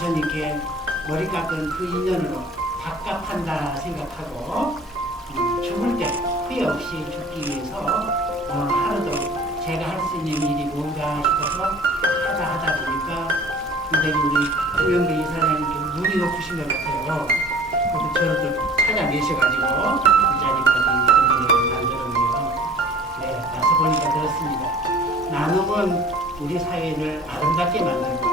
전 이렇게 머리 깎은 그 인연으로 답답한다 생각하고 음, 죽을 때 후회 없이 죽기 위해서 어, 하루도 제가 할 수 있는 일이 뭔가 싶어서 하다 하다 보니까 굉장히 우리 구영대 이사장님 좀 눈이 높으신 것 같아요. 그래서 저를 또 찾아내셔가지고 이 자리까지 만들었네요. 네, 와서 보니까 그렇습니다. 나눔은 우리 사회를 아름답게 만들고 또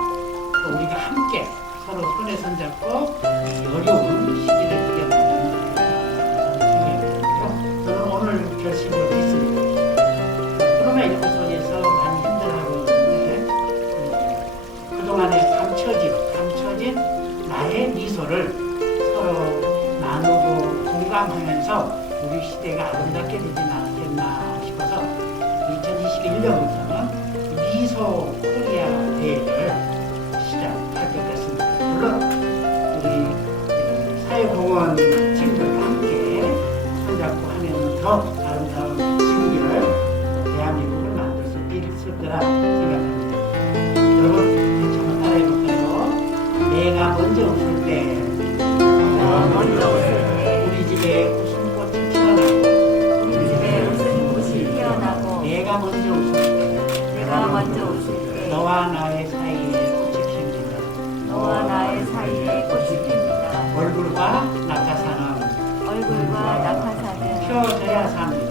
우리가 함께 서로 손에 손잡고 어려운 시기를 생각이 들고요. 저는 오늘 결심을 했습니다. 코로나19 속에서 많이 힘들어하고 있는데 음, 그동안에 감춰진, 감춰진 나의 미소를 서로 나누고 공감하면서 우리 시대가 아름답게 되지 않겠나 싶어서 2021년부터는 미소 코리아 시작하게 됐습니다. 물론 우리 이 사회공헌 팀들과 함께 손잡고 하면 더 아름다운 지구를 대한민국을 만들 수 있을 거라 생각합니다. 여러분 같이 한번 따라해 볼까요? 내가 먼저 웃을 때 내가 먼저 웃을 때 우리 집에 웃음꽃이 피어나고 우리 집에 웃음 꽃이 피어나고 내가 먼저 웃을 때 내가 먼저 웃을 때 너와 나의 나의 얼굴과 낙하산은 얼굴과 낙하산은 펴져야 산다.